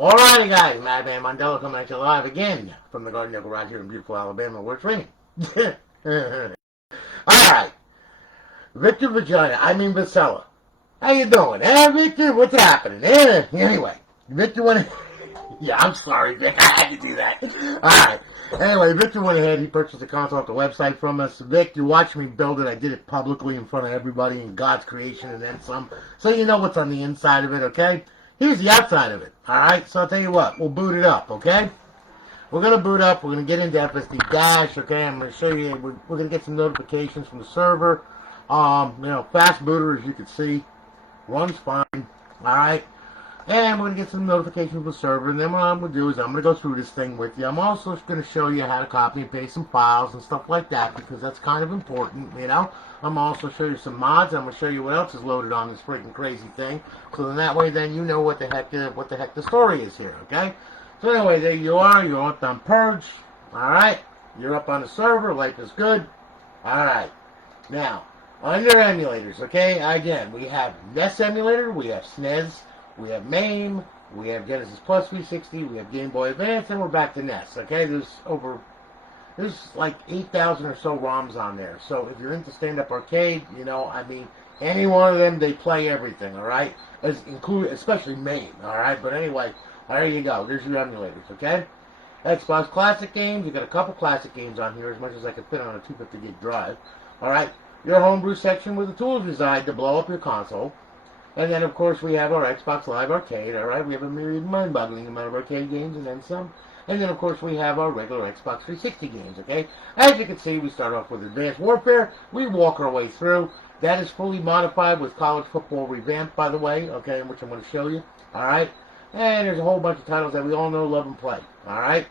Alrighty guys, Madman Mondello coming at you live again from the Garden Nickel right here in beautiful Alabama where it's raining. Alright, Victor Vassalla. How you doing? Victor, what's happening? Anyway, Victor went... Yeah, I'm sorry, Vic, I had to do that. Alright, anyway, Victor went ahead, he purchased the console off the website from us. Vic, you watched me build it, I did it publicly in front of everybody in God's creation and then some, so you know what's on the inside of it, okay? Here's the outside of it, alright? So I'll tell you what, we'll boot it up, okay? We're going to boot up, we're going to get into FSD Dash, okay? I'm going to show you, we're going to get some notifications from the server. Fast booter, as you can see, runs fine, alright? And we're going to get some notifications from the server, and then what I'm going to do is I'm going to go through this thing with you. I'm also going to show you how to copy and paste some files and stuff like that, because that's kind of important, you know? I'm also show you some mods. I'm going to show you what else is loaded on this freaking crazy thing. So then that way, then you know what the heck the story is here, okay? So anyway, there you are. You're up on Purge. Alright. You're up on the server. Life is good. Alright. Now, under emulators, okay? Again, we have NES emulator. We have SNES. We have MAME. We have Genesis Plus 360. We have Game Boy Advance. And we're back to NES, okay? There's like 8,000 or so ROMs on there. So if you're into stand-up arcade, any one of them, they play everything, alright? Especially MAME, alright? But anyway, there you go. There's your emulators, okay? Xbox Classic games. You got a couple classic games on here, as much as I can fit on a 250 gig drive. Alright? Your homebrew section with the tools designed to blow up your console. And then, of course, we have our Xbox Live Arcade, alright? We have a myriad mind-boggling amount of arcade games and then some. And then, of course, we have our regular Xbox 360 games, okay? As you can see, we start off with Advanced Warfare. We walk our way through. That is fully modified with College Football Revamped, by the way, okay, which I'm going to show you, alright? And there's a whole bunch of titles that we all know, love, and play, alright?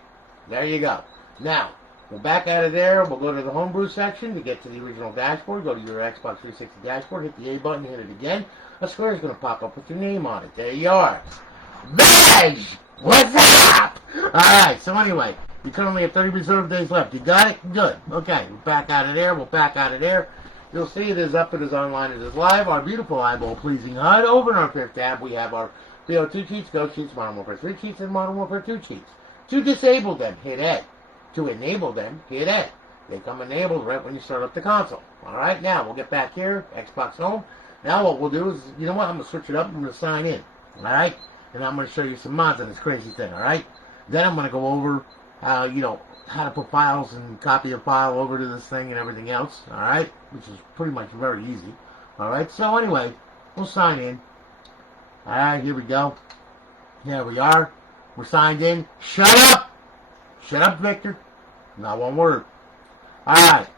There you go. Now, we'll back out of there. We'll go to the homebrew section to get to the original dashboard. Go to your Xbox 360 dashboard, hit the A button, hit it again. A square is going to pop up with your name on it. There you are. Badge! What's up? Alright, so anyway, you currently have 30 reserve days left. You got it? Good. Okay, we'll back out of there. We'll back out of there. You'll see it is up, it is online, it is live. Our beautiful eyeball-pleasing HUD. Over in our fifth tab, we have our Bo2 cheats, Ghost cheats, Modern Warfare 3 cheats, and Modern Warfare 2 cheats. To disable them, hit A. To enable them, hit A. They come enabled right when you start up the console. Alright, now we'll get back here, Xbox Home. Now what we'll do is, you know what, I'm going to switch it up, I'm going to sign in. Alright? And I'm going to show you some mods on this crazy thing, alright? Then I'm going to go over, how to put files and copy a file over to this thing and everything else, alright? Which is pretty much very easy. Alright, so anyway, we'll sign in. Alright, here we go. There we are. We're signed in. Shut up! Shut up, Victor. Not one word. Alright.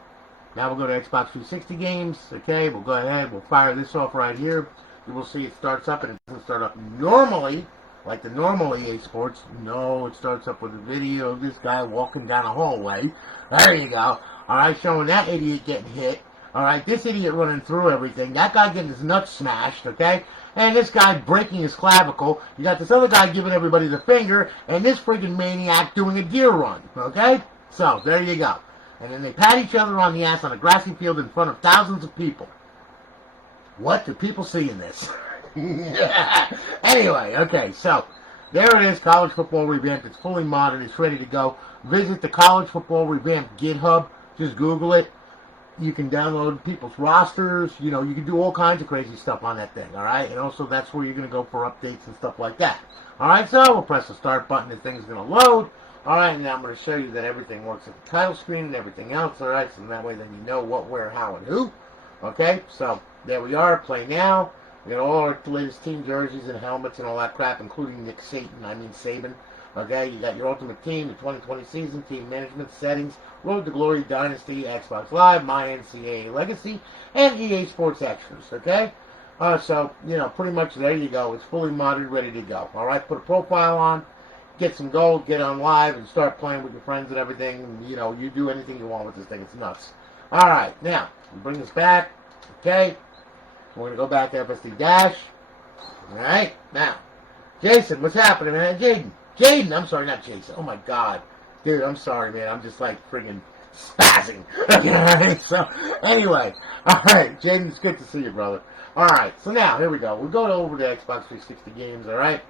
Now we'll go to Xbox 360 games. Okay, we'll go ahead. We'll fire this off right here. You will see it starts up, and it doesn't start up normally, like the normal EA Sports. No, it starts up with a video of this guy walking down a hallway. There you go. Alright, showing that idiot getting hit. Alright, this idiot running through everything. That guy getting his nuts smashed, okay? And this guy breaking his clavicle. You got this other guy giving everybody the finger, and this friggin' maniac doing a deer run, okay? So, there you go. And then they pat each other on the ass on a grassy field in front of thousands of people. What do people see in this? Anyway, okay, so there it is, College Football Revamped. It's fully modded. It's ready to go. Visit the College Football Revamped GitHub. Just Google it. You can download people's rosters. You can do all kinds of crazy stuff on that thing, all right? And also, that's where you're going to go for updates and stuff like that. All right, so we'll press the start button. The thing's going to load. All right, and now I'm going to show you that everything works at the title screen and everything else, all right? So that way then you know what, where, how, and who. Okay, so there we are. Play now. We got all our latest team jerseys and helmets and all that crap, including Saban. Okay, you got your Ultimate Team, the 2020 season, team management settings, Road to Glory, Dynasty, Xbox Live, My NCAA Legacy, and EA Sports Extras. Okay, so pretty much there you go. It's fully modded, ready to go. All right, put a profile on, get some gold, get on live, and start playing with your friends and everything. You do anything you want with this thing. It's nuts. All right, now we bring this back. Okay, we're gonna go back to FSD Dash. All right, now, Jason, what's happening, man? Jaden, I'm sorry, not Jason. Oh my God, dude, I'm sorry, man. I'm just like friggin' spazzing. Alright, so anyway, alright, Jaden, it's good to see you, brother. Alright, so now here we go. We go over to Xbox 360 games. Alright,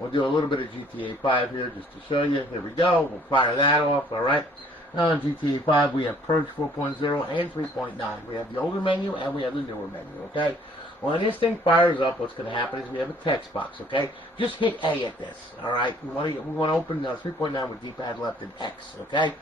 We'll do a little bit of GTA 5 here just to show you. Here we go. We'll fire that off, alright? Now on GTA 5, we have Purge 4.0 and 3.9. We have the older menu and we have the newer menu, okay? When this thing fires up, what's going to happen is we have a text box, okay? Just hit A at this, alright? We want to open 3.9 with D-pad left and X, okay?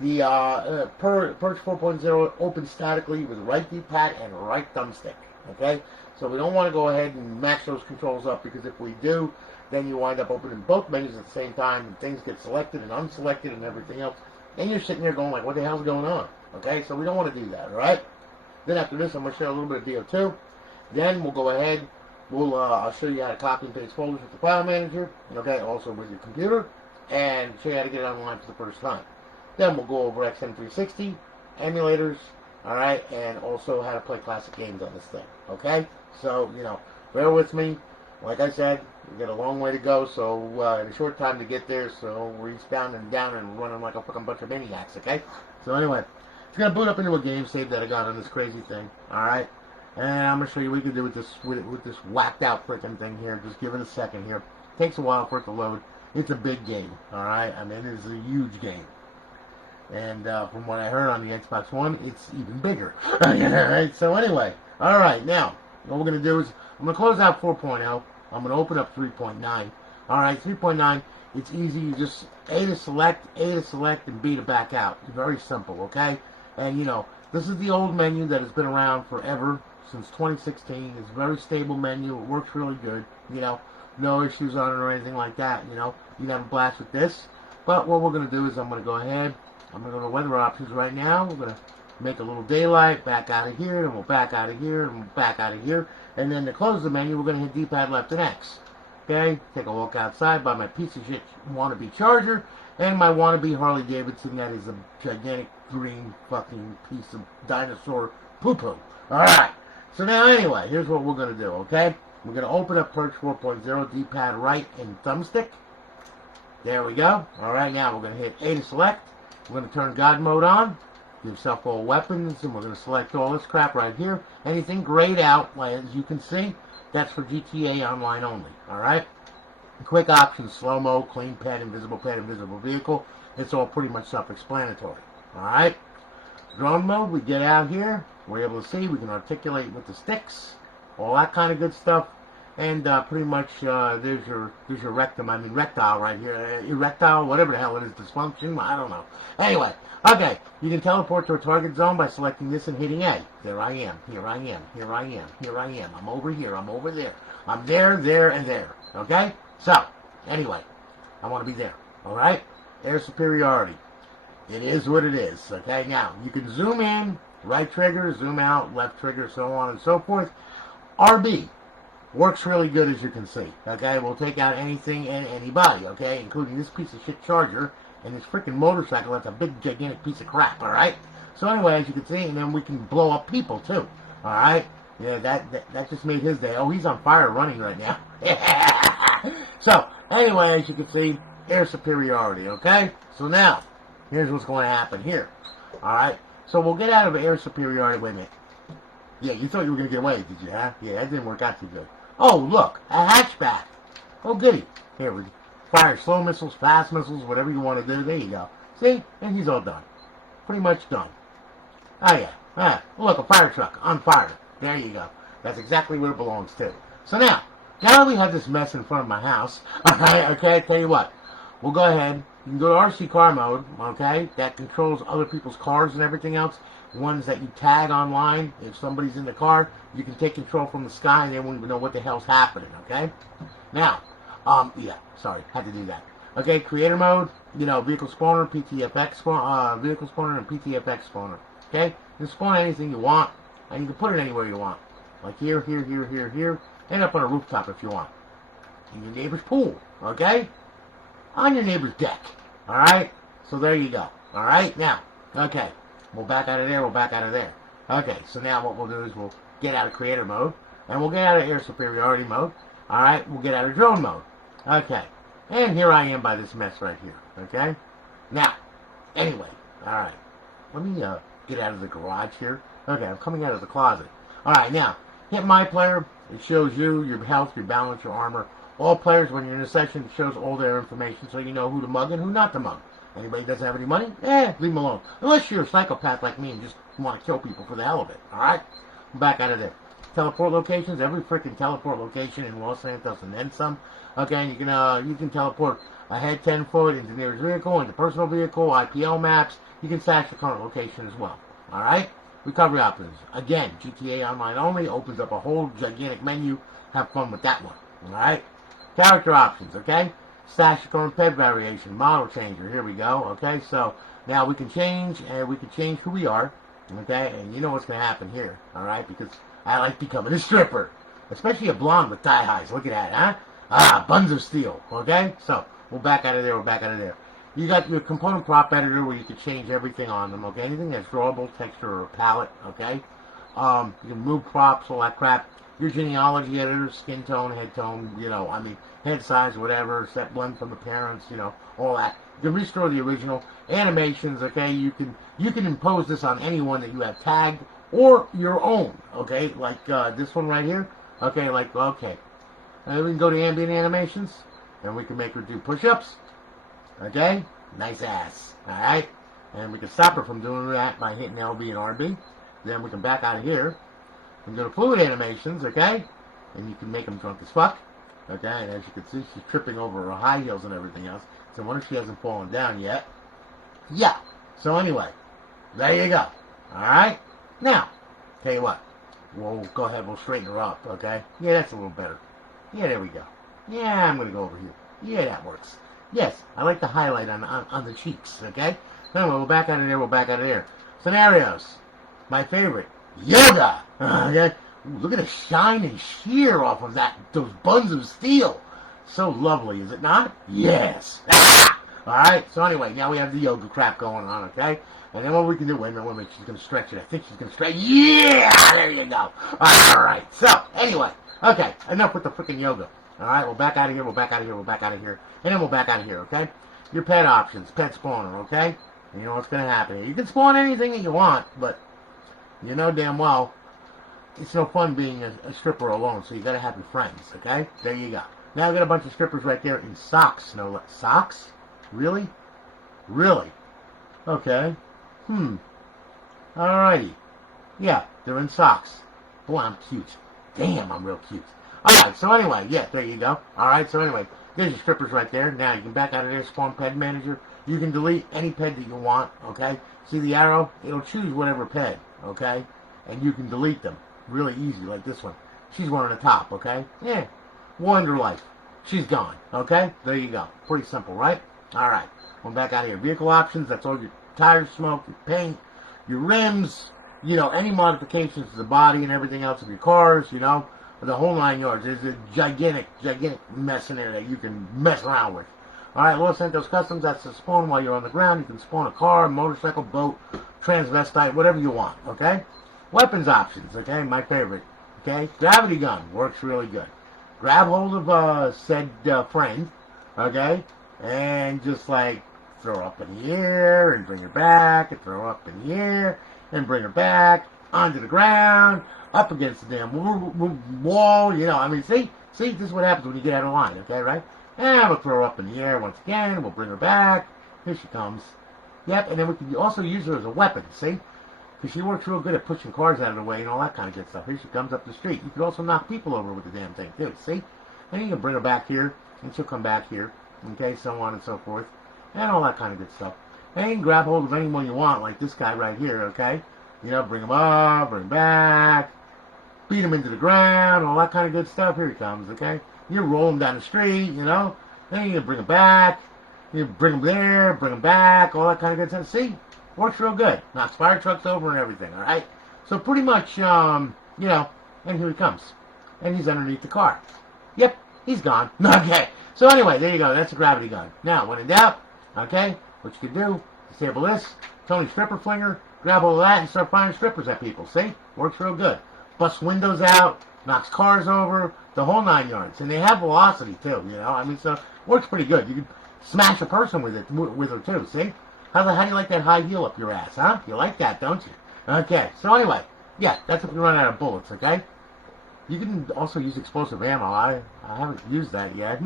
The Purge 4.0 opens statically with right D-pad and right thumbstick, okay? So we don't want to go ahead and match those controls up, because if we do, then you wind up opening both menus at the same time, and things get selected and unselected and everything else. And you're sitting there going like, what the hell's going on? Okay, so we don't want to do that, alright? Then after this, I'm going to show you a little bit of Bo2. Then we'll go ahead, I'll show you how to copy and paste folders with the file manager, okay, also with your computer, and show you how to get it online for the first time. Then we'll go over XM360, emulators, alright, and also how to play classic games on this thing, okay? So, bear with me. Like I said, we got a long way to go, so in a short time to get there, so we're eastbound and down and running like a fucking bunch of maniacs, okay? So anyway, it's going to boot up into a game save that I got on this crazy thing, alright? And I'm going to show you what we can do with this whacked out frickin' thing here. Just give it a second here. Takes a while for it to load. It's a big game, alright? I mean, it is a huge game. And from what I heard on the Xbox One, it's even bigger. Alright, so anyway, alright, now, what we're going to do is, I'm going to close out 4.0. I'm going to open up 3.9. Alright, 3.9, it's easy. You just A to select, and B to back out. It's very simple, okay? And, this is the old menu that has been around forever, since 2016. It's a very stable menu. It works really good, No issues on it or anything like that, You have a blast with this. But what we're going to do is I'm going to go ahead. I'm going to go to weather options right now. We're going to make a little daylight, back out of here, and we'll back out of here, and we'll back out of here. And then to close the menu, we're going to hit D-pad left and X. Okay? Take a look outside by my piece of shit wannabe Charger and my wannabe Harley Davidson that is a gigantic green fucking piece of dinosaur poo-poo. Alright. So now anyway, here's what we're going to do, okay? We're going to open up Purge 4.0, D-pad right and thumbstick. There we go. Alright, now we're going to hit A to select. We're going to turn God mode on. Give yourself all weapons, and we're going to select all this crap right here. Anything grayed out, as you can see, that's for GTA Online only, alright? Quick options, slow-mo, clean pet, invisible vehicle. It's all pretty much self-explanatory, alright? Drone mode, we get out here. We're able to see, we can articulate with the sticks, all that kind of good stuff. And pretty much there's your rectile right here, erectile, whatever the hell it is, dysfunction, I don't know. Anyway, okay, you can teleport to a target zone by selecting this and hitting A. There I am, here I am, here I am, here I am, I'm over here, I'm over there. I'm there, and there, okay? So, anyway, I want to be there, alright? Air superiority. It is what it is, okay? Now, you can zoom in, right trigger, zoom out, left trigger, so on and so forth. RB. Works really good, as you can see. Okay, we'll take out anything and anybody, okay, including this piece of shit Charger and this freaking motorcycle. That's a big, gigantic piece of crap, alright? So anyway, as you can see, and then we can blow up people, too, alright? Yeah, that just made his day. Oh, he's on fire running right now. So, anyway, as you can see, air superiority, okay? So now, here's what's going to happen here, alright? So we'll get out of air superiority. Wait a minute. Yeah, you thought you were going to get away, did you, huh? Yeah, that didn't work out too good. Oh, look, a hatchback. Oh, goody. Here, we fire slow missiles, fast missiles, whatever you want to do. There you go. See? And he's all done. Pretty much done. Oh, yeah. Ah, look, a fire truck on fire. There you go. That's exactly where it belongs to. So now that we have this mess in front of my house, alright, okay, I tell you what. We'll go ahead. You can go to RC car mode, okay? That controls other people's cars and everything else. Ones that you tag online. If somebody's in the car, you can take control from the sky and they won't even know what the hell's happening, okay? Now, yeah, sorry, had to do that. Okay, creator mode, vehicle spawner, PTFX spawner, vehicle spawner, and PTFX spawner. Okay? You can spawn anything you want, and you can put it anywhere you want. Like here, here, here, here, here, and up on a rooftop if you want. In your neighbor's pool, okay? On your neighbor's deck, alright? So there you go, alright? Now, okay. We'll back out of there, we'll back out of there. Okay, so now what we'll do is we'll get out of creator mode, and we'll get out of air superiority mode. Alright, we'll get out of drone mode. Okay, and here I am by this mess right here. Okay? Now, anyway, alright. Let me get out of the garage here. Okay, I'm coming out of the closet. Alright, now, hit my player. It shows you your health, your balance, your armor, All players, when you're in a session, shows all their information so you know who to mug and who not to mug. Anybody doesn't have any money? Leave them alone. Unless you're a psychopath like me and just want to kill people for the hell of it. Alright? Back out of there. Teleport locations, every freaking teleport location in Los Santos and then some. Okay, and you can teleport ahead 10 foot into nearest vehicle, into personal vehicle, IPL maps. You can stash your current location as well. Alright? Recovery options. Again, GTA Online only opens up a whole gigantic menu. Have fun with that one. Alright? Character options, okay? Stash your current pet variation, model changer. Here we go, okay? So now we can change, and we can change who we are, okay? And you know what's going to happen here, alright? Because I like becoming a stripper, especially a blonde with thigh highs. Look at that, huh? Buns of steel, okay? So we're back out of there. You got your component prop editor where you can change everything on them, okay? Anything that's drawable, texture, or palette, okay? You can move props, all that crap. Your genealogy editor, skin tone, head tone, head size, whatever, set blend from the parents, all that. You can restore the original. Animations, okay? You can impose this on anyone that you have tagged or your own, okay? Like this one right here, okay? And we can go to ambient animations, and we can make her do push-ups. Okay? Nice ass. Alright? And we can stop her from doing that by hitting LB and RB. Then we can back out of here and go to fluid animations, okay? And you can make them drunk as fuck. Okay? And as you can see, she's tripping over her high heels and everything else. So I wonder if she hasn't fallen down yet. Yeah. So anyway, there you go. Alright? Now, tell you what. We'll go ahead, we'll straighten her up, okay? Yeah, that's a little better. Yeah, there we go. Yeah, I'm going to go over here. Yeah, that works. Yes, I like the highlight on the cheeks, okay? Anyway, we're back out of there, Scenarios. My favorite. Yoga! Okay? Ooh, look at the shine and sheer off of those buns of steel. So lovely, is it not? Yes. Alright, so anyway, now we have the yoga crap going on, okay? And then what we can do, wait a minute, she's going to stretch it. I think she's going to stretch. Yeah! There you go. Alright, so, anyway. Okay, enough with the freaking yoga. Alright, we're back out of here, and then we'll back out of here, okay? Your pet options, pet spawner, okay? And you know what's going to happen here. You can spawn anything that you want, but you know damn well it's no fun being a stripper alone, so you got to have your friends, okay? There you go. Now we got a bunch of strippers right there in socks, no less. Socks? Really? Really? Okay. Alrighty. Yeah, they're in socks. Boy, I'm cute. Damn, I'm real cute. Alright, so anyway, yeah, there you go. Alright, so anyway, there's your strippers right there. Now you can back out of there, spawn ped manager. You can delete any ped that you want, okay? See the arrow? It'll choose whatever ped, okay? And you can delete them. Really easy, like this one. She's one on the top, okay? Yeah. Wonder Life. She's gone, okay? There you go. Pretty simple, right? Alright, we're back out of here. Vehicle options, that's all your tire smoke, your paint, your rims, any modifications to the body and everything else of your cars, the whole 9 yards. There's a gigantic mess in there that you can mess around with. Alright, Los Santos Customs, that's the spawn while you're on the ground. You can spawn a car, motorcycle, boat, transvestite, whatever you want, okay? Weapons options, okay? My favorite, okay? Gravity gun, works really good. Grab hold of said friend, okay? And just throw her up in the air and bring her back, and throw her up in the air and bring her back onto the ground, up against the damn wall, see, this is what happens when you get out of line, okay, right? And we'll throw her up in the air once again, we'll bring her back, here she comes. Yep, and then we can also use her as a weapon, see? Because she works real good at pushing cars out of the way and all that kind of good stuff. Here she comes up the street. You can also knock people over with the damn thing, too, see? And you can bring her back here, and she'll come back here, okay, so on and so forth, and all that kind of good stuff. And you can grab hold of anyone you want, like this guy right here, okay? Bring him up, bring him back, beat him into the ground, all that kind of good stuff. Here he comes, okay? You roll him down the street, then you can bring him back, you bring him there, bring him back, all that kind of good stuff. See? Works real good. Knocks fire trucks over and everything, alright? So pretty much, and here he comes. And he's underneath the car. Yep, he's gone. Okay. So anyway, there you go. That's a gravity gun. Now, when in doubt, okay, what you can do, disable this, Tony Stripper Flinger, grab all of that and start firing strippers at people. See? Works real good. Busts windows out, knocks cars over, the whole 9 yards. And they have velocity too, so works pretty good. You can smash a person with her too, see? How do you like that high heel up your ass, huh? You like that, don't you? Okay, so anyway, yeah, that's if you run out of bullets, okay? You can also use explosive ammo. I haven't used that yet.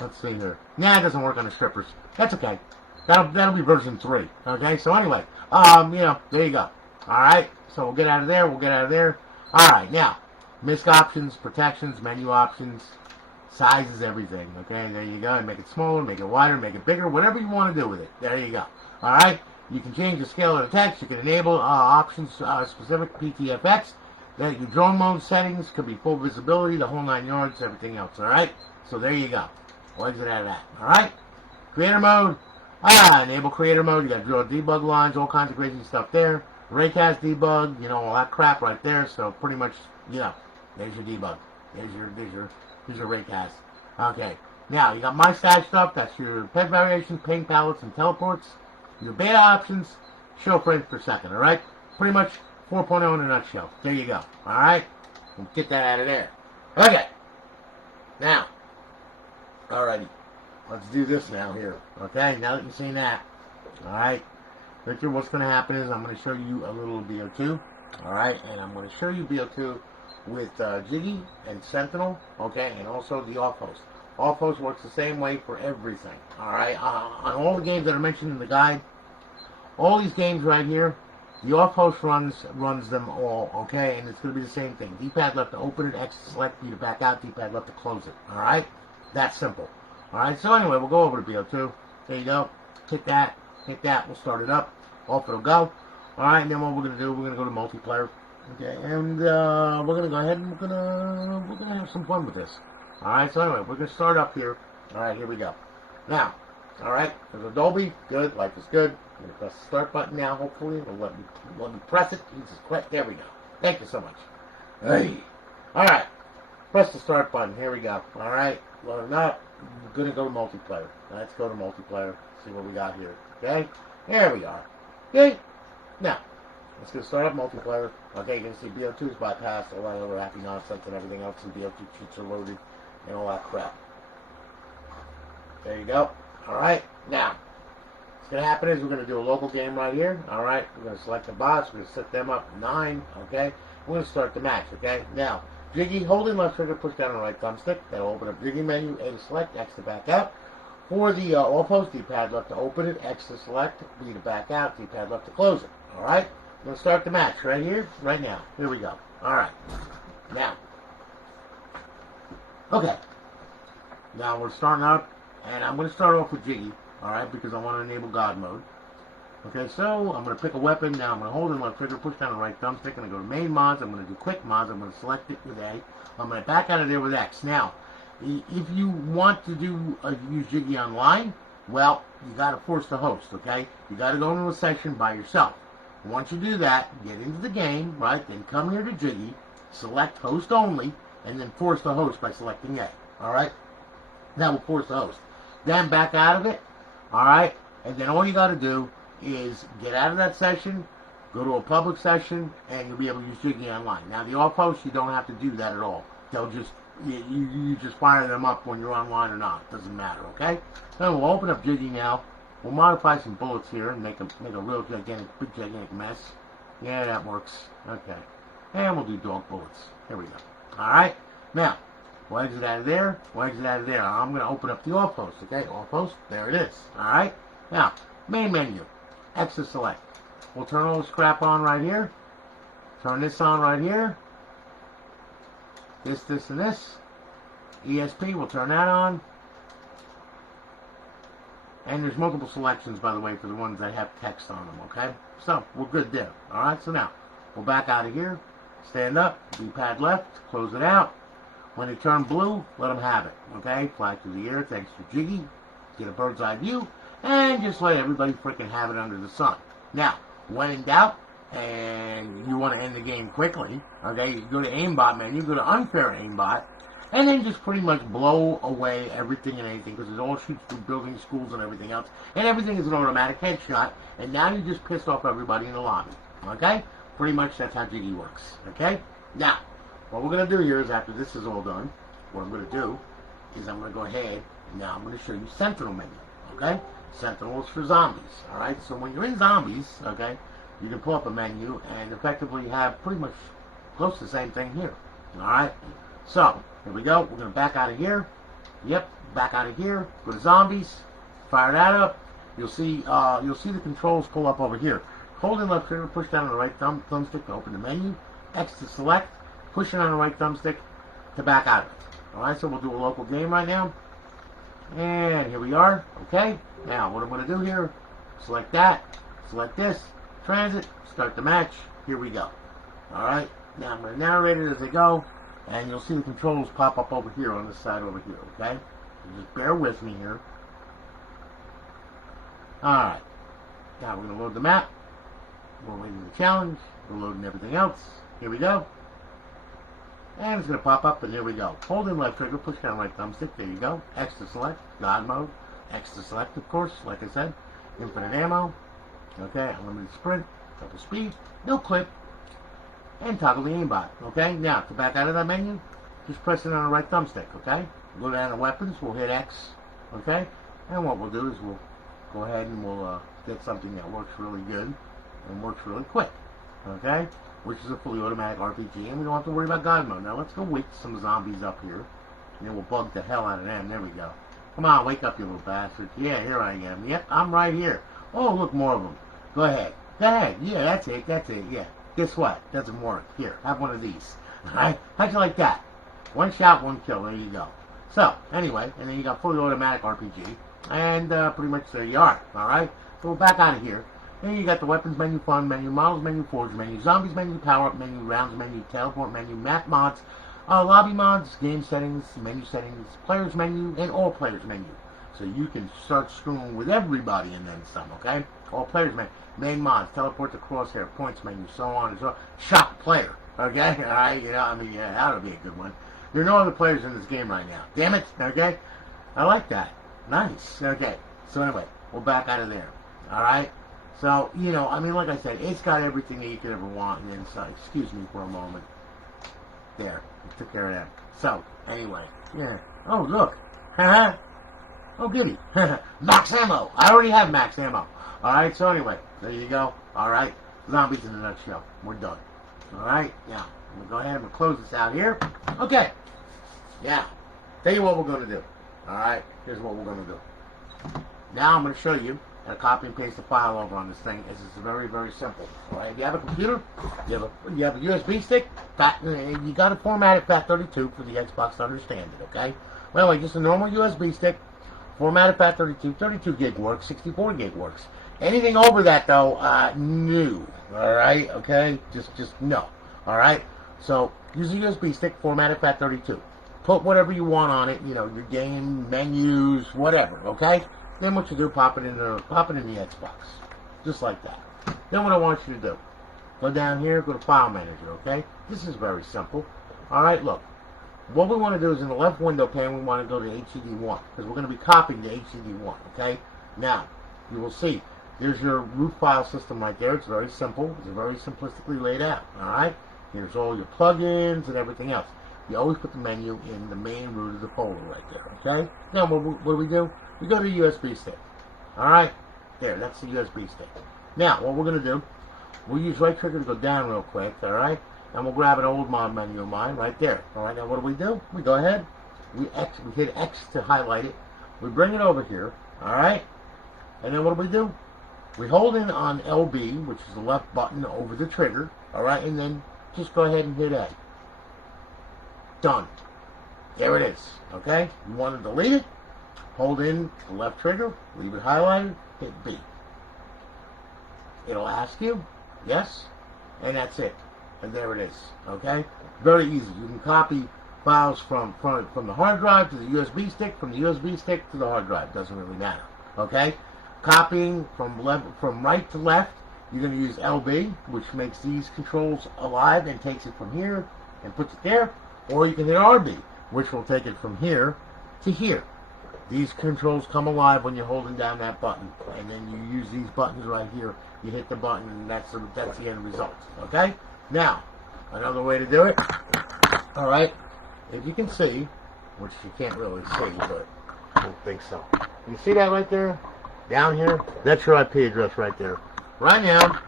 Let's see here. Nah, it doesn't work on the strippers. That's okay. That'll be version 3. Okay, so anyway, there you go. Alright, so we'll get out of there, Alright, now, misc options, protections, menu options, sizes, everything. Okay, there you go. Make it smaller, make it wider, make it bigger, whatever you want to do with it. There you go. Alright, you can change the scale of the text, you can enable options specific PTFX, then your drone mode settings, could be full visibility, the whole 9 yards, everything else. Alright, so there you go. We'll exit out of that. Alright, creator mode. Enable creator mode. You got drill debug lines, all kinds of crazy stuff there. Raycast debug, all that crap right there. So pretty much, there's your debug. There's your raycast. Okay. Now you got my stash stuff. That's your pet variations, ping palettes, and teleports. Your beta options, show frames per second. All right. Pretty much 4.0 in a nutshell. There you go. All right. We'll get that out of there. Okay. Now. Alrighty. Let's do this now here. Okay, now that you've seen that. Alright. Victor, what's going to happen is I'm going to show you a little Bo2. Alright, and I'm going to show you Bo2 with Jiggy and Sentinel. Okay, and also the off-host. Off-host works the same way for everything. Alright, on all the games that are mentioned in the guide, all these games right here, the off-host runs them all. Okay, and it's going to be the same thing. D-pad left to open it, X to select, B to back out, D-pad left to close it. Alright? That's simple. Alright, so anyway, we'll go over to Bo2. There you go. Hit that. We'll start it up. Off it'll go. Alright, and then what we're going to do, we're going to go to multiplayer. Okay, and we're going to go ahead and we're going to have some fun with this. Alright, so anyway, we're going to start up here. Alright, here we go. Now, alright, there's Adobe. Good, life is good. I'm going to press the start button now, hopefully. It'll let me press it. Jesus Christ, there we go. Thank you so much. Hey. Alright, press the start button. Here we go. Alright, load it up. We're going to go to multiplayer. Let's go to multiplayer. See what we got here. Okay? There we are. Okay? Now, let's get started up multiplayer. Okay, you can see Bo2 is bypassed, all that other happy nonsense and everything else, and Bo2 cheats are loaded, and all that crap. There you go. Alright, now, what's going to happen is we're going to do a local game right here. Alright, we're going to select the bots, we're going to set them up 9, okay? We're going to start the match, okay? Now, Jiggy, holding left trigger, push down the right thumbstick. That'll open up Jiggy menu, A to select, X to back out. For the off-host, D-pad left to open it, X to select, B to back out, D-pad left to close it. Alright? We're going to start the match right here, right now. Here we go. Alright. Now. Okay. Now we're starting up, and I'm going to start off with Jiggy, alright, because I want to enable God mode. Okay, so I'm going to pick a weapon. Now I'm going to hold in left trigger, push down the right thumbstick. I'm going to go to main mods. I'm going to do quick mods. I'm going to select it with A. I'm going to back out of there with X. Now, if you want to do use Jiggy online, well, you got to force the host, okay? You got to go into a session by yourself. Once you do that, get into the game, right? Then come here to Jiggy, select host only, and then force the host by selecting A, all right? That will force the host. Then back out of it, all right? And then all you got to do is get out of that session, go to a public session, and you'll be able to use Jiggy online. Now, the off-host, you don't have to do that at all. They'll just, you just fire them up when you're online or not. Doesn't matter, okay? So we'll open up Jiggy now. We'll modify some bullets here and make a real big gigantic mess. Yeah, that works. Okay. And we'll do dog bullets. Here we go. Alright? Now, we'll exit out of there. I'm going to open up the off-host, okay? Off-host, there it is. Alright? Now, main menu. X to select. We'll turn all this crap on right here. Turn this on right here. This, and this. ESP, we'll turn that on. And there's multiple selections, by the way, for the ones that have text on them, okay? So, we're good there. Alright, so now, we'll back out of here. Stand up. D-pad left. Close it out. When it turns blue, let them have it, okay? Fly through the air, thanks to Jiggy. Get a bird's eye view. And just let everybody freaking have it under the sun. Now, when in doubt, and you want to end the game quickly, okay, you go to aimbot menu, go to unfair aimbot, and then just pretty much blow away everything and anything, because it all shoots through buildings, schools, and everything else, and everything is an automatic headshot, and now you just pissed off everybody in the lobby, okay? Pretty much that's how Jiggy works, okay? Now, what we're going to do here is after this is all done, what I'm going to do is I'm going to go ahead, and now I'm going to show you Sentinel menu, okay? Sentinel is for zombies, alright? So when you're in zombies, okay, you can pull up a menu and effectively have pretty much close to the same thing here. Alright? So, here we go. We're going to back out of here. Yep, back out of here. Go to zombies. Fire that up. You'll see the controls pull up over here. Hold in left trigger, push down on the right thumbstick to open the menu. X to select. Push it on the right thumbstick to back out of it. Alright, so we'll do a local game right now. And here we are. Okay. Now, what I'm going to do here, select that. Select this. Transit. Start the match. Here we go. Alright. Now I'm going to narrate it as I go. And you'll see the controls pop up over here on this side over here. Okay? So just bear with me here. Alright. Now we're going to load the map. We're waiting the challenge. We're loading everything else. Here we go. And it's going to pop up, and there we go. Hold in left trigger, push down right thumbstick. There you go. X to select. God mode. X to select, of course, like I said. Infinite ammo. Okay, unlimited sprint. Double speed. No clip. And toggle the aimbot. Okay, now to back out of that menu, just press it on the right thumbstick. Okay, go down to weapons. We'll hit X. Okay, and what we'll do is we'll go ahead and we'll get something that works really good and works really quick. Okay, which is a fully automatic RPG, and we don't have to worry about God mode. Now let's go wake some zombies up here, and then we'll bug the hell out of them. There we go. Come on, wake up, you little bastards. Yeah, here I am. Yep, I'm right here. Oh, look, more of them. Go ahead. Go ahead. Yeah, that's it. That's it. Yeah. Guess what? Doesn't work. Here, have one of these. Alright? How'd you like that? One shot, one kill. There you go. So, anyway, and then you got fully automatic RPG. And pretty much there you are. Alright? So we're back out of here. Then you got the weapons menu, fun menu, models menu, forge menu, zombies menu, power up menu, rounds menu, teleport menu, map mods, lobby mods, game settings, players menu, and all players menu. So you can start screwing with everybody and then some, okay? All players menu, main mods, teleport to crosshair, points menu, so on and so on. Shock player, okay? Alright, you know, I mean, yeah, that'll be a good one. There are no other players in this game right now. Damn it, okay? I like that. Nice, okay. So anyway, we're back out of there, alright? So, you know, I mean, like I said, it's got everything that you could ever want and then some. Excuse me for a moment. There, we took care of that. So, anyway, yeah. Oh, look. Haha. Oh, goody. Max ammo. I already have max ammo. Alright, so anyway, there you go. Alright, zombies in a nutshell. We're done. Alright, now, we'll go ahead and we'll close this out here. Okay. Now, tell you what we're going to do. Alright, here's what we're going to do. Now I'm going to show you how to copy and paste the file over on this thing. This is very, very simple. Alright, if you have a computer, you have a USB stick, you got to format it FAT32 for the Xbox to understand it, okay? Well, anyway, just a normal USB stick. Formatted FAT32, 32 gig works, 64 gig works. Anything over that, though, no. Alright, okay? Just no. Alright? So, use a USB stick, formatted FAT32. Put whatever you want on it, you know, your game, menus, whatever, okay? Then what you do, pop it in the Xbox. Just like that. Then what I want you to do, go down here, go to File Manager, okay? This is very simple. Alright, look. What we want to do is in the left window pane, we want to go to HDD1 because we're going to be copying to HDD1, okay? Now, you will see, there's your root file system right there. It's very simple. It's very simplistically laid out, all right? Here's all your plugins and everything else. You always put the menu in the main root of the folder right there, okay? Now, what do we do? We go to the USB stick, all right? There, that's the USB stick. Now, what we're going to do, we'll use right trigger to go down real quick, all right? And we'll grab an old mod menu of mine right there. Alright, now what do? We go ahead, we hit X to highlight it, we bring it over here, alright? And then what do? We hold in on LB, which is the left button over the trigger, alright? And then just go ahead and hit A. Done. There it is, okay? You want to delete it? Hold in the left trigger, leave it highlighted, hit B. It'll ask you, yes, and that's it. And there it is, okay? Very easy. You can copy files from the hard drive to the USB stick, from the USB stick to the hard drive. Doesn't really matter, okay? Copying from right to left, you're going to use LB, which makes these controls alive and takes it from here and puts it there. Or you can hit RB, which will take it from here to here. These controls come alive when you're holding down that button. And then you use these buttons right here. You hit the button, and that's the end result, okay? Now, another way to do it, alright, if you can see, which you can't really see, but I don't think so. You see that right there? Down here? That's your IP address right there. Right now,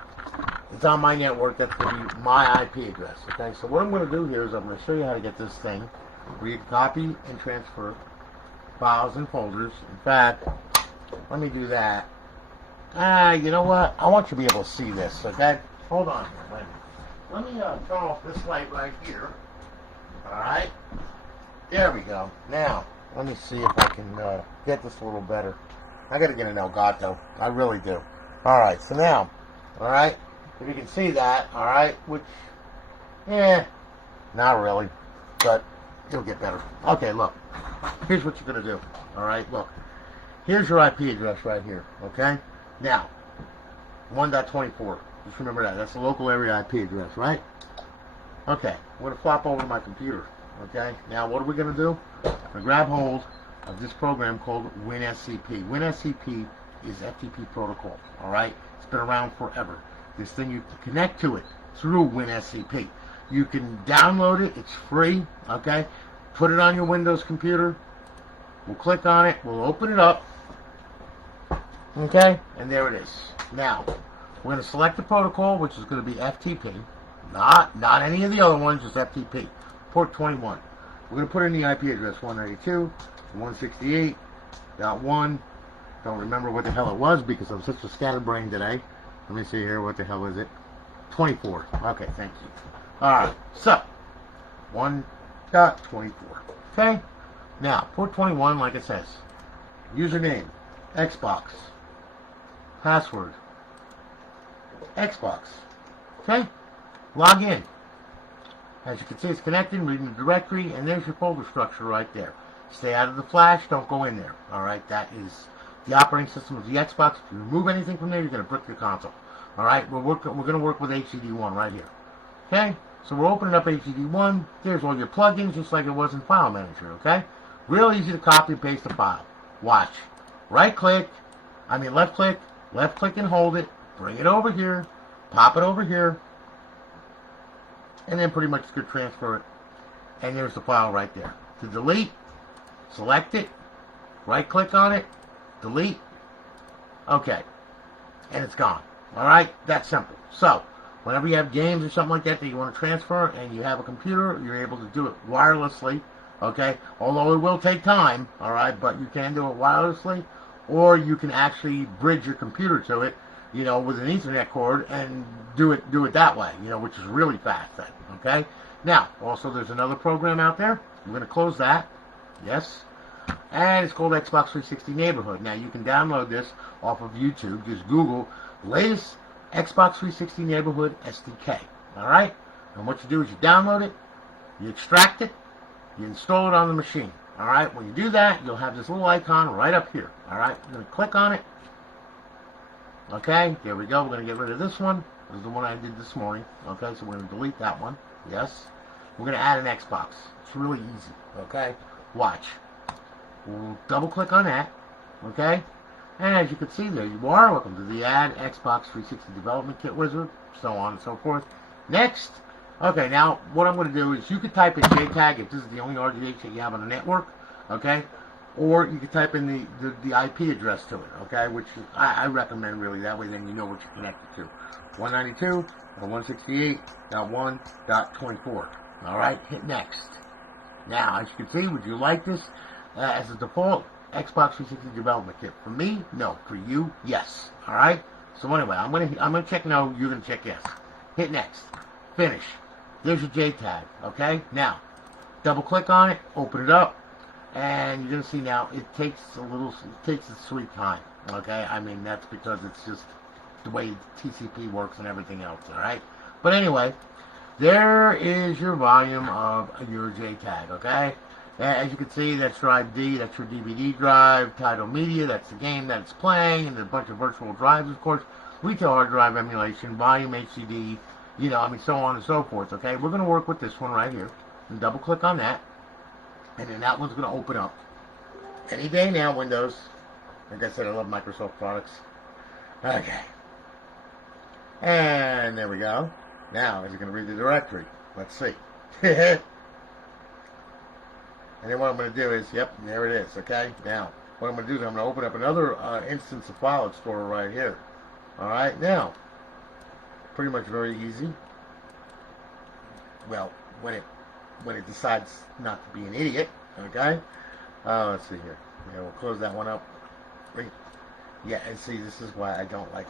It's on my network. That's going to be my IP address. Okay, so what I'm going to do here is I'm going to show you how to get this thing where you can copy and transfer files and folders. In fact, let me do that. You know what? I want you to be able to see this, okay? Hold on here. Wait a minute. Let me turn off this light right here. Alright? There we go. Now, let me see if I can get this a little better. I got to get an Elgato. I really do. Alright, so now, alright? If you can see that, alright? Which, not really. But it'll get better. Okay, look. Here's what you're going to do. Alright, look. Here's your IP address right here, okay? Now, 1.24. Just remember that. That's the local area IP address, right? Okay, I'm going to flop over to my computer, okay? Now, what are we going to do? I'm going to grab hold of this program called WinSCP. WinSCP is FTP protocol, alright? It's been around forever. This thing, you can connect to it through WinSCP. You can download it. It's free, okay? Put it on your Windows computer. We'll click on it. We'll open it up. Okay? And there it is. Now, we're going to select the protocol, which is going to be FTP. Not any of the other ones, just FTP. Port 21. We're going to put in the IP address 192.168.1. Don't remember what the hell it was because I'm such a scatterbrain today. Let me see here. What the hell is it? 24. Okay, thank you. Alright, so 1.24. Okay? Now, port 21, like it says. Username, Xbox. Password, Xbox. Okay? Log in. As you can see, it's connected, reading the directory, and there's your folder structure right there. Stay out of the flash, don't go in there. Alright, that is the operating system of the Xbox. If you remove anything from there, you're going to brick your console. Alright, we're going to work with HDD1 right here. Okay? So we're opening up HDD1. There's all your plugins, just like it was in File Manager, okay? Real easy to copy and paste the file. Watch. Left click and hold it, bring it over here, pop it over here, and then pretty much you could transfer it. And there's the file right there. To delete, select it, right click on it, delete, okay, and it's gone. Alright, that's simple. So, whenever you have games or something like that you want to transfer and you have a computer, you're able to do it wirelessly, okay, although it will take time, alright, but you can do it wirelessly. Or you can actually bridge your computer to it, you know, with an Ethernet cord and do it that way, you know, which is really fast then, okay? Now, also there's another program out there. I'm going to close that. Yes. And it's called Xbox 360 Neighborhood. Now, you can download this off of YouTube. Just Google latest Xbox 360 Neighborhood SDK. All right? And what you do is you download it, you extract it, you install it on the machine. Alright, when you do that, you'll have this little icon right up here. Alright, I'm going to click on it. Okay, there we go. We're going to get rid of this one. This is the one I did this morning. Okay, so we're going to delete that one. Yes. We're going to add an Xbox. It's really easy. Okay, watch. We'll double click on that. Okay, and as you can see there, you are welcome to the Add Xbox 360 Development Kit Wizard, so on and so forth. Next. Okay, now what I'm going to do is you could type in GtaV if this is the only RGH that you have on the network, okay? Or you could type in the IP address to it, okay? Which I recommend really, that way then you know what you're connected to. 192.168.1.24. Alright, hit next. Now, as you can see, would you like this as a default Xbox 360 development kit? For me, no. For you, yes. Alright? So anyway, I'm gonna check no, you're gonna check yes. Hit next. Finish. There's your GtaV, okay? Now, double click on it, open it up, and you're going to see now it takes a sweet time, okay? I mean, that's because it's just the way TCP works and everything else, alright? But anyway, there is your volume of your GtaV, okay? As you can see, that's drive D, that's your DVD drive, Tidal Media, that's the game that it's playing, and a bunch of virtual drives, of course, retail hard drive emulation, volume HDD, you know, I mean, so on and so forth, okay? We're going to work with this one right here. And double click on that. And then that one's going to open up. Any day now, Windows. Like I said, I love Microsoft products. Okay. And there we go. Now, is it going to read the directory? Let's see. And then what I'm going to do is, yep, there it is, okay? Now, what I'm going to do is I'm going to open up another instance of File Explorer right here. Alright, now, pretty much very easy. Well, when it decides not to be an idiot, okay? Let's see here. Yeah, we'll close that one up. Yeah, and see, this is why I don't like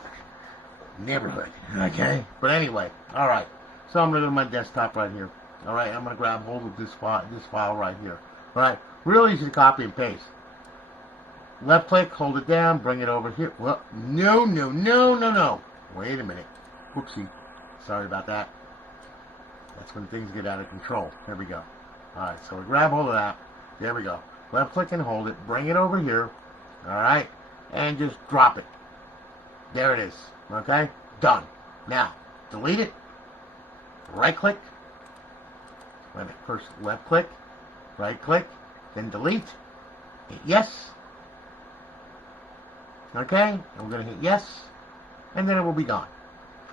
neighborhood, okay? But anyway, all right. So I'm gonna go to my desktop right here. All right, I'm gonna grab hold of this file right here. All right, real easy to copy and paste. Left click, hold it down, bring it over here. Well, no. Wait a minute. Whoopsie. Sorry about that. That's when things get out of control. There we go. All right, so we grab hold of that. There we go. Left click and hold it. Bring it over here. All right, and just drop it. There it is. Okay, done. Now, delete it. Right click. Wait a minute. First left click, right click, then delete. Hit yes. Okay, and we're going to hit yes, and then it will be gone.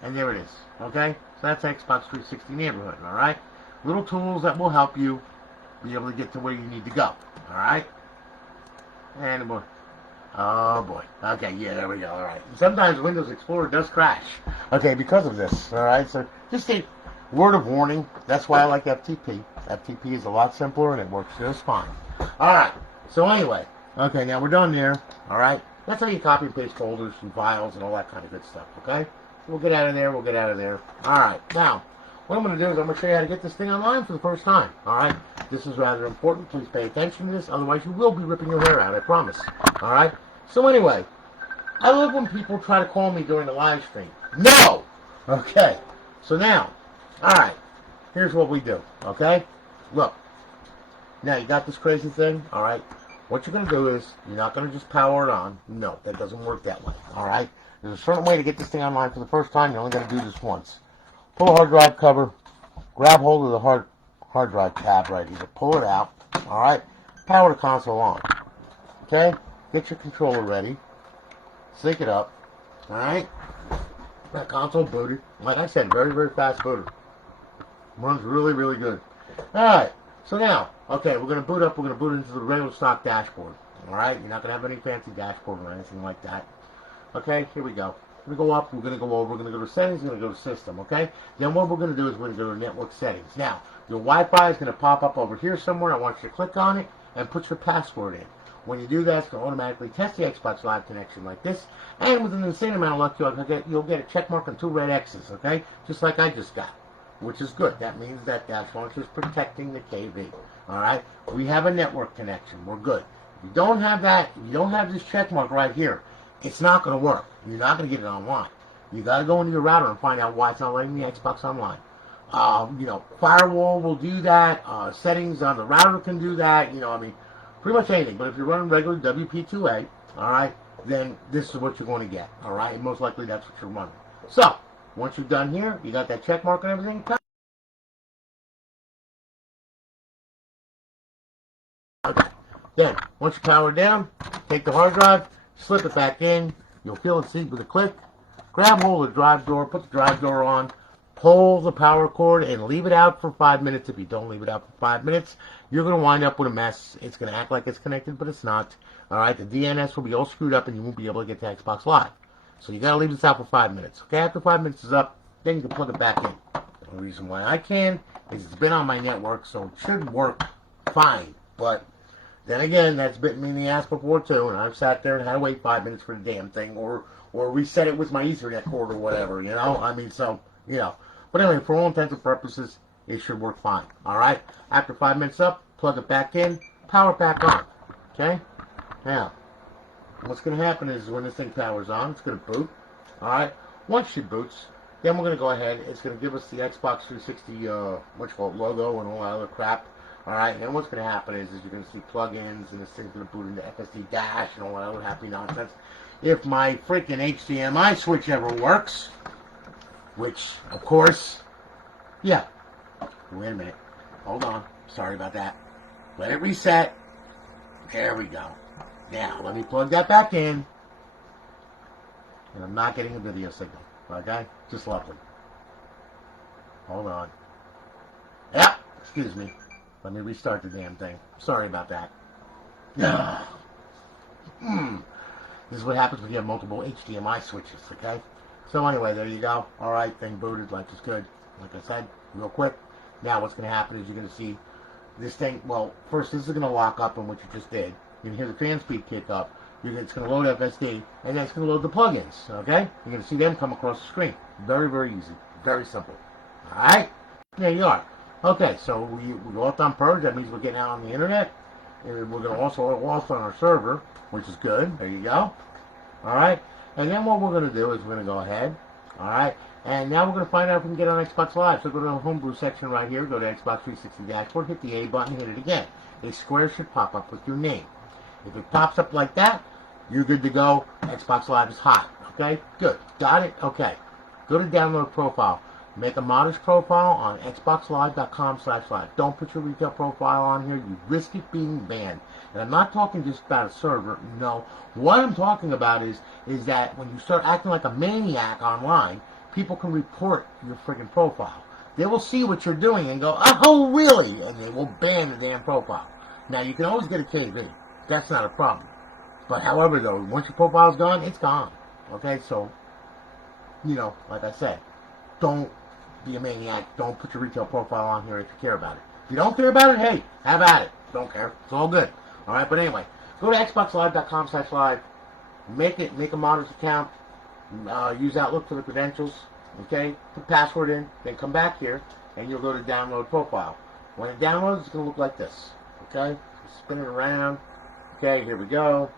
And there it is. Okay, so that's Xbox 360 neighborhood. All right, little tools that will help you be able to get to where you need to go. All right, and we're, oh boy. Okay, yeah, there we go. All right. Sometimes Windows Explorer does crash. Okay, because of this. All right, so just a word of warning. That's why I like FTP. FTP is a lot simpler and it works just fine. All right. So anyway, okay, now we're done there. All right. That's how you copy and paste folders and files and all that kind of good stuff. Okay. We'll get out of there. We'll get out of there. All right. Now, what I'm going to do is I'm going to show you how to get this thing online for the first time. All right. This is rather important. Please pay attention to this. Otherwise, you will be ripping your hair out. I promise. All right. So anyway, I love when people try to call me during the live stream. No. Okay. So now, all right. Here's what we do. Okay. Look. Now you got this crazy thing. All right. What you're going to do is, you're not going to just power it on. No, that doesn't work that way. All right? There's a certain way to get this thing online for the first time. You're only going to do this once. Pull a hard drive cover. Grab hold of the hard drive tab right here. Pull it out. All right? Power the console on. Okay? Get your controller ready. Sync it up. All right? That console booted. Like I said, very, very fast booter. Runs really, really good. All right. So now, okay, we're going to boot up. We're going to boot into the regular stock dashboard. All right? You're not going to have any fancy dashboard or anything like that. Okay? Here we go. We're going to go up. We're going to go over. We're going to go to settings. We're going to go to system. Okay? Then what we're going to do is we're going to go to network settings. Now, your Wi-Fi is going to pop up over here somewhere. I want you to click on it and put your password in. When you do that, it's going to automatically test the Xbox Live connection like this. And within the same amount of luck, you'll get a check mark and 2 red X's. Okay? Just like I just got. Which is good. That means that Dash Launcher is protecting the KV. Alright? We have a network connection. We're good. If you don't have that, if you don't have this check mark right here, it's not going to work. You're not going to get it online. You got to go into your router and find out why it's not letting the Xbox online. Firewall will do that. Settings on the router can do that. Pretty much anything. But if you're running regular WP2A, alright, then this is what you're going to get. Alright? Most likely that's what you're running. So, once you're done here, you got that check mark and everything. Okay. Then, once you power it down, take the hard drive, slip it back in. You'll feel it seat with a click. Grab hold of the drive door, put the drive door on, pull the power cord, and leave it out for 5 minutes. If you don't leave it out for 5 minutes, you're going to wind up with a mess. It's going to act like it's connected, but it's not. All right, the DNS will be all screwed up, and you won't be able to get to Xbox Live. So you got to leave this out for 5 minutes. Okay, after 5 minutes is up, then you can plug it back in. The reason why I can is it's been on my network, so it should work fine. But then again, that's bitten me in the ass before too, and I've sat there and had to wait 5 minutes for the damn thing, or reset it with my Ethernet cord or whatever, But anyway, for all intents and purposes, it should work fine. All right. After 5 minutes up, plug it back in, power it back on. Okay. Now, what's going to happen is when this thing powers on, it's going to boot. All right. Once it boots, then we're going to go ahead. It's going to give us the Xbox 360 logo and all that other crap. All right. And then what's going to happen is you're going to see plugins, and this thing's going to boot into FSD Dash and all that other happy nonsense. If my freaking HDMI switch ever works, which of course, yeah. Wait a minute. Hold on. Sorry about that. Let it reset. There we go. Now, let me plug that back in. And I'm not getting a video signal. Okay? Just lovely. Hold on. Yep. Excuse me. Let me restart the damn thing. Sorry about that. This is what happens when you have multiple HDMI switches, okay? So anyway, there you go. Alright, thing booted, life is good. Like I said, real quick. Now what's going to happen is you're going to see this thing, well, first this is going to lock up on what you just did. You're going to hear the fan speed kick up. It's going to load FSD, and then it's going to load the plugins, okay? You're going to see them come across the screen. Very, very easy. Very simple. Alright? There you are. Okay, so we lost on purge. That means we're getting out on the internet. And we're going to also lost on our server, which is good. There you go. Alright? And then what we're going to do is we're going to go ahead. Alright? And now we're going to find out if we can get on Xbox Live. So go to the homebrew section right here. Go to Xbox 360 dashboard. Hit the A button. Hit it again. A square should pop up with your name. If it pops up like that, you're good to go. Xbox Live is hot. Okay? Good. Got it? Okay. Go to download profile. Make a modest profile on xboxlive.com/live. Don't put your retail profile on here. You risk it being banned. And I'm not talking just about a server. No. What I'm talking about is that when you start acting like a maniac online, people can report your friggin' profile. They will see what you're doing and go, oh, really? And they will ban the damn profile. Now, you can always get a GtaV. That's not a problem. But however, though, once your profile's gone, it's gone. Okay? So, you know, like I said, don't be a maniac. Don't put your retail profile on here if you care about it. If you don't care about it, hey, have at it. Don't care. It's all good. Alright, but anyway, go to xboxlive.com/live. Make a modest account. Use Outlook for the credentials. Okay? Put password in. Then come back here, and you'll go to download profile. When it downloads, it's going to look like this. Okay? Spin it around. Okay, here we go.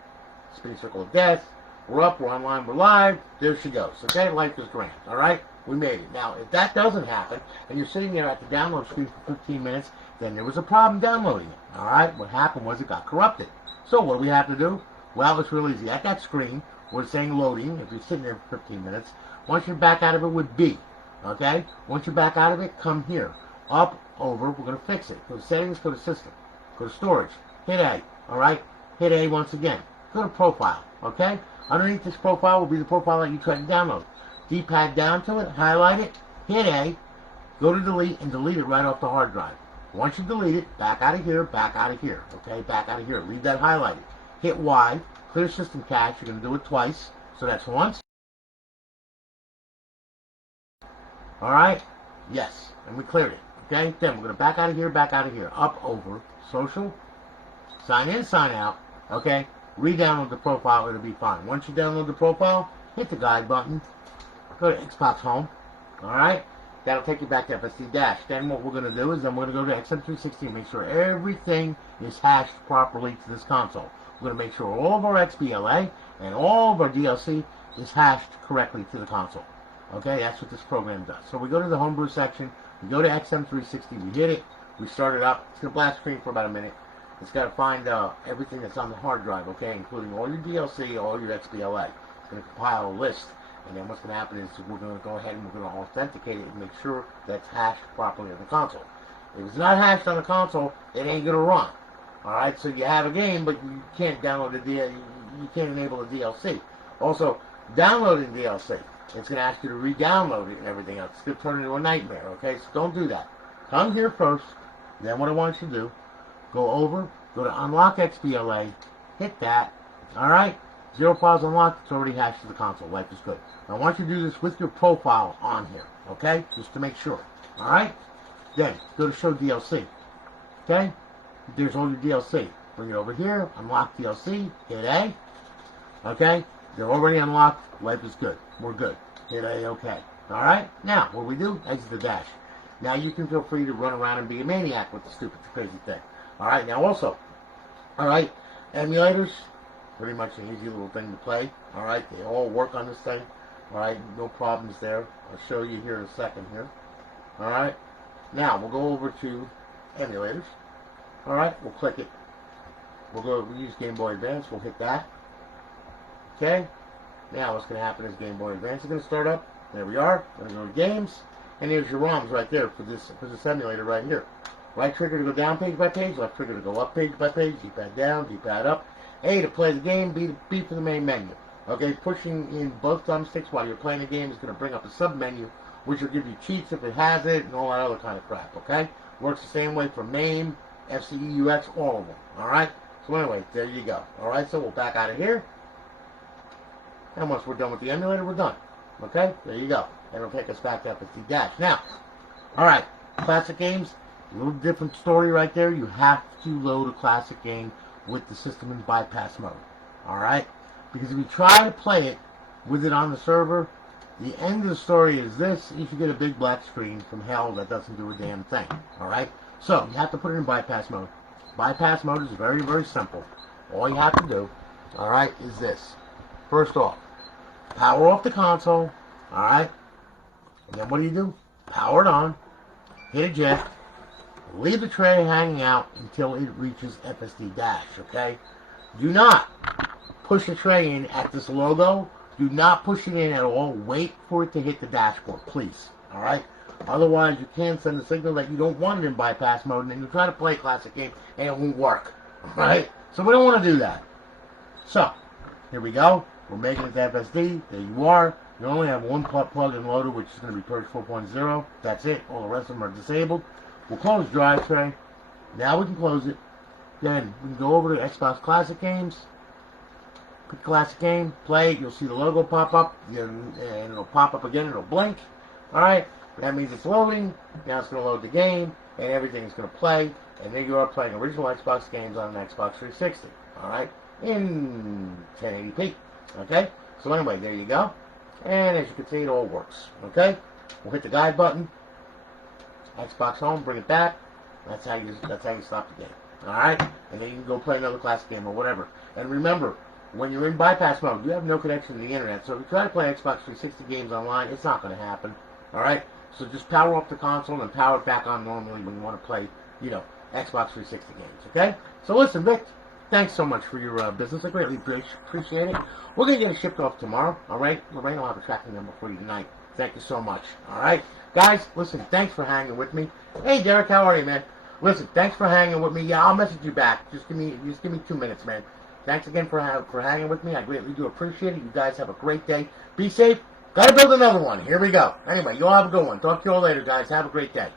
Spinning circle of death. We're up, we're online, we're live. There she goes. Okay, life is grand. Alright? We made it. Now, if that doesn't happen, and you're sitting there at the download screen for 15 minutes, then there was a problem downloading it. Alright? What happened was it got corrupted. So, what do we have to do? Well, it's real easy. At that screen, we're saying loading. If you're sitting there for 15 minutes, once you're back out of it with B. Okay? Once you're back out of it, come here. Up, over, we're going to fix it. Go to settings, go to system. Go to storage. Hit A. Alright? Hit A once again. Go to profile. Okay? Underneath this profile will be the profile that you tried to download. D-pad down to it, highlight it, hit A, go to delete, and delete it right off the hard drive. Once you delete it, back out of here, okay? Back out of here. Leave that highlighted. Hit Y, clear system cache. You're going to do it twice. So that's once. Alright? Yes. And we cleared it. Okay? Then we're going to back out of here, up, over, social, sign in, sign out, okay? Re-download the profile, it'll be fine. Once you download the profile, hit the guide button, go to Xbox Home, alright? That'll take you back to FSD Dash. Then what we're going to do is we're going to go to XM360 and make sure everything is hashed properly to this console. We're going to make sure all of our XBLA and all of our DLC is hashed correctly to the console. Okay, that's what this program does. So we go to the homebrew section, we go to XM360, we hit it, we start it up. It's going to blast screen for about a minute. It's got to find everything that's on the hard drive, okay, including all your DLC, all your XBLA. It's going to compile a list. And then what's going to happen is we're going to go ahead and we're going to authenticate it and make sure that's hashed properly on the console. If it's not hashed on the console, it ain't going to run. Alright, so you have a game, but you can't download you can't enable the DLC. Also, downloading DLC, it's going to ask you to re-download it and everything else. It's going to turn into a nightmare, okay? So don't do that. Come here first, then what I want you to do, go over, go to Unlock XBLA, hit that, alright? 0 files unlocked, it's already hashed to the console. Life is good. Now, I want you to do this with your profile on here, okay? Just to make sure, alright? Then, go to Show DLC, okay? There's all your DLC. Bring it over here, unlock DLC, hit A, okay? They're already unlocked, life is good. We're good. Hit A, okay. Alright? Now, what we do, exit the dash. Now, you can feel free to run around and be a maniac with the stupid, crazy thing. Alright, now also, alright, emulators, pretty much an easy little thing to play. Alright, they all work on this thing. Alright, no problems there. I'll show you here in a second here. Alright, now we'll go over to emulators. Alright, we'll click it. We'll use Game Boy Advance, we'll hit that. Okay, now what's going to happen is Game Boy Advance is going to start up. There we are. We're going to go to Games, and here's your ROMs right there for this emulator right here. Right trigger to go down page by page, left trigger to go up page by page, D-pad down, D-pad up. A to play the game, B for the main menu. Okay, pushing in both thumbsticks while you're playing the game is going to bring up a sub-menu, which will give you cheats if it has it, and all that other kind of crap, okay? Works the same way for MAME, FCE, UX, all of them, alright? So anyway, there you go. Alright, so we'll back out of here. And once we're done with the emulator, we're done. Okay, there you go. And it'll take us back to FSD Dash. Now, alright, classic games, a little different story right there. You have to load a classic game with the system in bypass mode. Alright? Because if you try to play it with it on the server, the end of the story is this: you should get a big black screen from hell that doesn't do a damn thing. Alright? So, you have to put it in bypass mode. Bypass mode is very, very simple. All you have to do, alright, is this. First off, power off the console, alright? And then what do? Power it on, hit eject, leave the tray hanging out until it reaches FSD Dash, okay? Do not push the tray in at this logo. Do not push it in at all. Wait for it to hit the dashboard, please, alright? Otherwise, you can send a signal that you don't want it in bypass mode, and then you try to play a classic game, and it won't work, alright? So we don't want to do that. So, here we go. We're making it to FSD. There you are. You only have one plug-in loader, which is going to be Purge 4.0. That's it. All the rest of them are disabled. We'll close drive tray. Now we can close it. Then we can go over to Xbox Classic Games. Pick Classic Game. Play it. You'll see the logo pop up. And it'll pop up again. It'll blink. Alright. That means it's loading. Now it's going to load the game. And everything is going to play. And there you are playing original Xbox games on an Xbox 360. Alright. In 1080p. Okay? So anyway, there you go. And as you can see, it all works. Okay? We'll hit the guide button. Xbox Home, bring it back. That's how you stop the game. Alright? And then you can go play another classic game or whatever. And remember, when you're in bypass mode, you have no connection to the internet. So if you try to play Xbox 360 games online, it's not going to happen. Alright? So just power off the console and power it back on normally when you want to play, you know, Xbox 360 games. Okay? So listen, Vic, thanks so much for your business. I greatly appreciate it. We're going to get it shipped off tomorrow. Alright? Lorraine will have a tracking number for you tonight. Thank you so much. Alright? Guys, listen, thanks for hanging with me. Hey, Derek, how are you, man? Listen, thanks for hanging with me. Yeah, I'll message you back. Just give me 2 minutes, man. Thanks again for hanging with me. I greatly do appreciate it. You guys have a great day. Be safe. Gotta build another one. Here we go. Anyway, you all have a good one. Talk to you all later, guys. Have a great day.